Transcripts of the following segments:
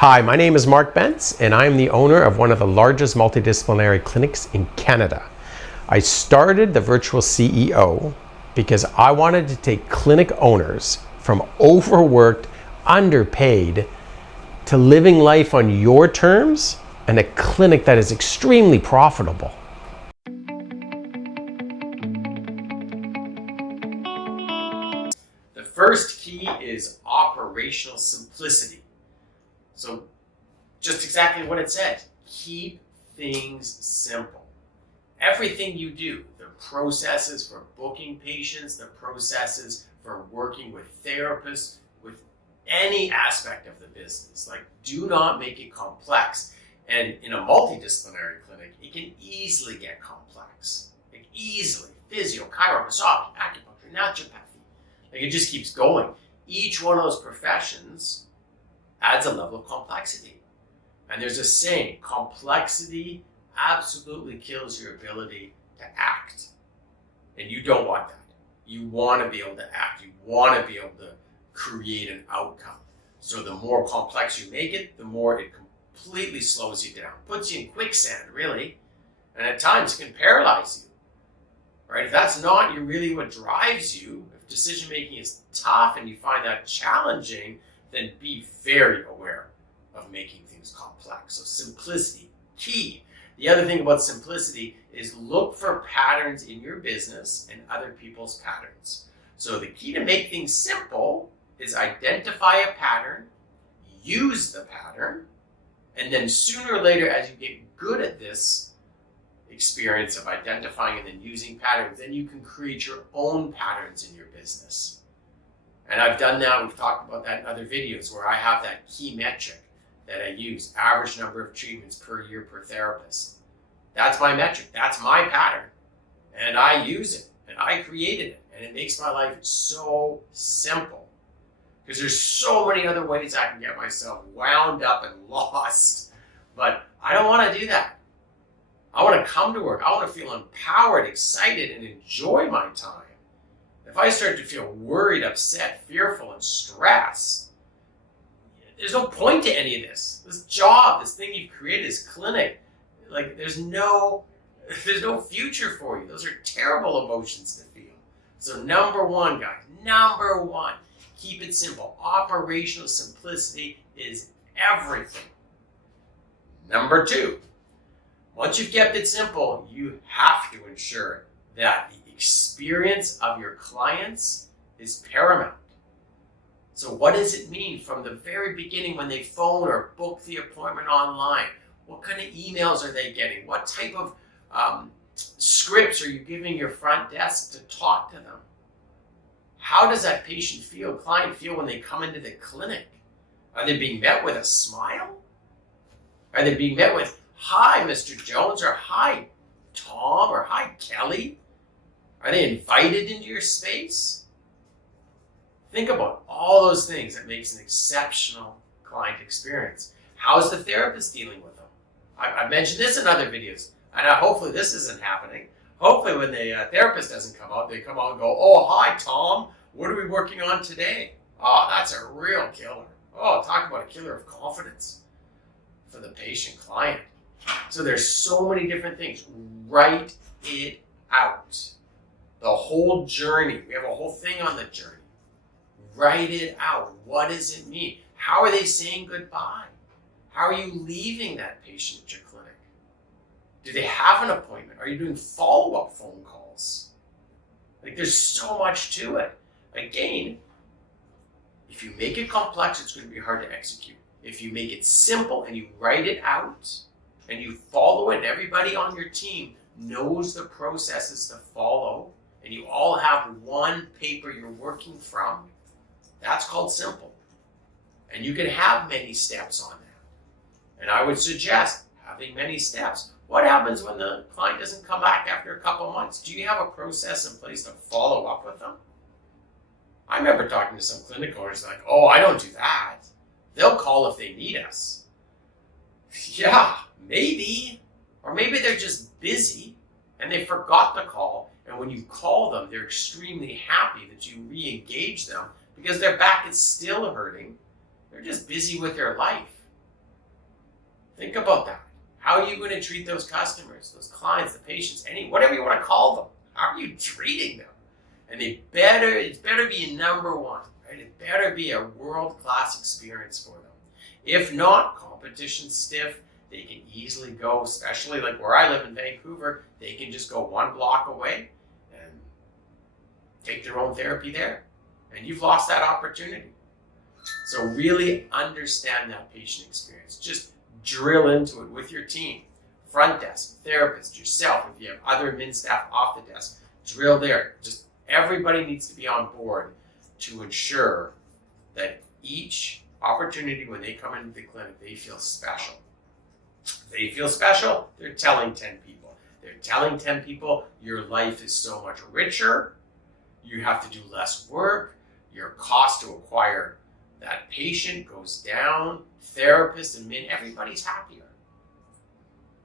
Hi, my name is Mark Bentz, and I'm the owner of one of the largest multidisciplinary clinics in Canada. I started the Virtual CEO because I wanted to take clinic owners from overworked, underpaid, to living life on your terms and a clinic that is extremely profitable. The first key is operational simplicity. So just exactly what it said, keep things simple. Everything you do, the processes for booking patients, the processes for working with therapists, with any aspect of the business, like do not make it complex. And in a multidisciplinary clinic, it can easily get complex. Like easily, physio, chiro, massage, acupuncture, naturopathy. Like it just keeps going. Each one of those professions adds a level of complexity. And there's a saying, complexity absolutely kills your ability to act. And you don't want that. You want to be able to act. You want to be able to create an outcome. So the more complex you make it, the more it completely slows you down. Puts you in quicksand, really. And at times it can paralyze you. Right? If that's not really what drives you, if decision making is tough and you find that challenging, then be very aware of making things complex. So simplicity, key. The other thing about simplicity is look for patterns in your business and other people's patterns. So the key to make things simple is identify a pattern, use the pattern, and then sooner or later, as you get good at this experience of identifying and then using patterns, then you can create your own patterns in your business. And I've done that, we've talked about that in other videos, where I have that key metric that I use, average number of treatments per year per therapist. That's my metric, that's my pattern. And I use it, and I created it, and it makes my life so simple. Because there's so many other ways I can get myself wound up and lost. But I don't want to do that. I want to come to work, I want to feel empowered, excited, and enjoy my time. If I start to feel worried, upset, fearful, and stressed, there's no point to any of this. This job, this thing you've created, this clinic, like there's no future for you. Those are terrible emotions to feel. So number one, guys, number one, keep it simple. Operational simplicity is everything. Number two, once you've kept it simple, you have to ensure that the experience of your clients is paramount. So what does it mean from the very beginning when they phone or book the appointment online? What kind of emails are they getting? What type of scripts are you giving your front desk to talk to them? How does that client feel when they come into the clinic? Are they being met with a smile? Are they being met with, "Hi, Mr. Jones," or "Hi, Tom," or "Hi, Kelly"? Are they invited into your space? Think about all those things that makes an exceptional client experience. How's the therapist dealing with them? I've mentioned this in other videos, and hopefully this isn't happening. Hopefully when the therapist doesn't come out, they come out and go, "Oh, hi, Tom. What are we working on today? Oh, that's a real killer. Oh, talk about a killer of confidence for the patient client." So there's so many different things. Write it out. The whole journey. We have a whole thing on the journey. Write it out. What does it mean? How are they saying goodbye? How are you leaving that patient at your clinic? Do they have an appointment? Are you doing follow-up phone calls? Like there's so much to it. Again, if you make it complex, it's going to be hard to execute. If you make it simple and you write it out and you follow it, and everybody on your team knows the processes to follow, and you all have one paper you're working from, that's called simple. And you can have many steps on that. And I would suggest having many steps. What happens when the client doesn't come back after a couple of months? Do you have a process in place to follow up with them? I remember talking to some clinic owners like, "Oh, I don't do that. They'll call if they need us." Yeah, maybe. Or maybe they're just busy and they forgot to call. And when you call them, they're extremely happy that you re-engage them because their back is still hurting. They're just busy with their life. Think about that. How are you going to treat those customers, those clients, the patients, whatever you want to call them? How are you treating them? And it better be number one, right? It better be a world-class experience for them. If not, competition stiff, they can easily go, especially like where I live in Vancouver, they can just go 1 block away and take their own therapy there. And you've lost that opportunity. So really understand that patient experience. Just drill into it with your team, front desk, therapist, yourself. If you have other admin staff off the desk, drill there. Just everybody needs to be on board to ensure that each opportunity when they come into the clinic, they feel special. They feel special, they're telling 10 people. They're telling 10 people your life is so much richer, you have to do less work, your cost to acquire that patient goes down, therapist, and everybody's happier.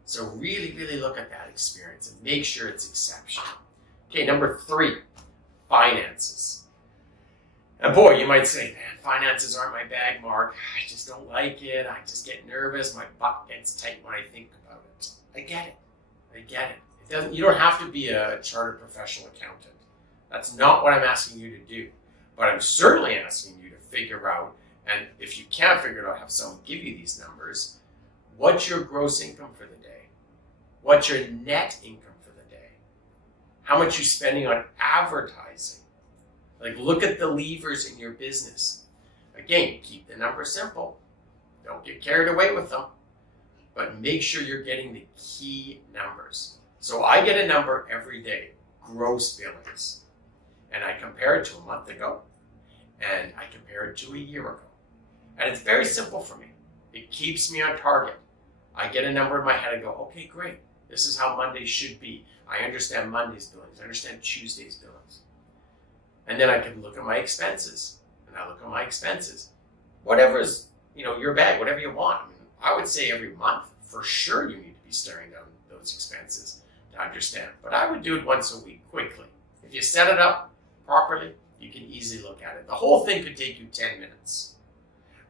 So really, really look at that experience and make sure it's exceptional. Okay, number 3, finances. And boy, you might say, man, finances aren't my bag, Mark. I just don't like it. I just get nervous. My butt gets tight when I think about it. I get it. You don't have to be a chartered professional accountant. That's not what I'm asking you to do. But I'm certainly asking you to figure out, and if you can't figure it out, have someone give you these numbers. What's your gross income for the day? What's your net income for the day? How much you spending on advertising? Like, look at the levers in your business. Again, keep the numbers simple. Don't get carried away with them. But make sure you're getting the key numbers. So I get a number every day, gross billings. And I compare it to a month ago. And I compare it to a year ago. And it's very simple for me. It keeps me on target. I get a number in my head. I go, okay, great. This is how Monday should be. I understand Monday's billings. I understand Tuesday's billings. And then I can look at my expenses. And I look at my expenses. Whatever's, your bag, whatever you want. I would say every month, for sure, you need to be staring down those expenses to understand. But I would do it once a week, quickly. If you set it up properly, you can easily look at it. The whole thing could take you 10 minutes.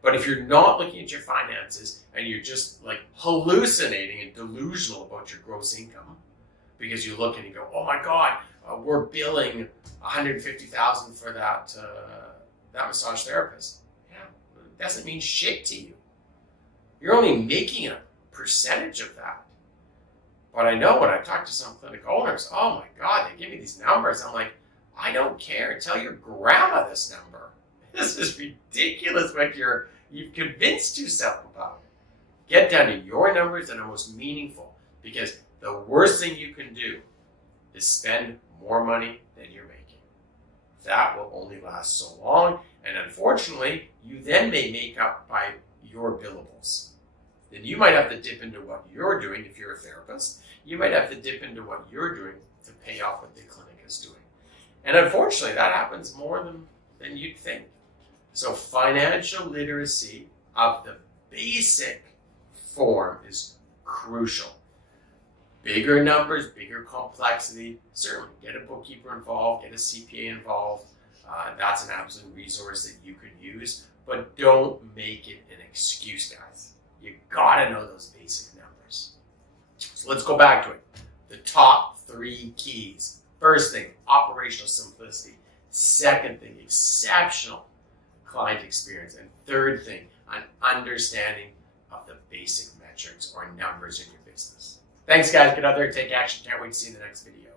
But if you're not looking at your finances and you're just like hallucinating and delusional about your gross income, because you look and you go, oh my God, we're billing $150,000 for that massage therapist. Yeah, it doesn't mean shit to you. You're only making a percentage of that. But I know when I talk to some clinic owners, oh my God, they give me these numbers. I'm like, I don't care. Tell your grandma this number. This is ridiculous what you've convinced yourself about it. Get down to your numbers that are most meaningful, because the worst thing you can do is spend more money than you're making. That will only last so long, and unfortunately, you then may make up by your billables. Then you might have to dip into what you're doing if you're a therapist. You might have to dip into what you're doing to pay off what the clinic is doing. And unfortunately, that happens more than you'd think. So financial literacy of the basic form is crucial. Bigger numbers, bigger complexity, certainly get a bookkeeper involved, get a CPA involved. That's an absolute resource that you could use, but don't make it an excuse, guys. You gotta know those basic numbers. So let's go back to it. The top 3 keys. First thing, operational simplicity. Second thing, exceptional client experience. And third thing, an understanding of the basic metrics or numbers in your business. Thanks, guys. Get out there and take action. Can't wait to see you in the next video.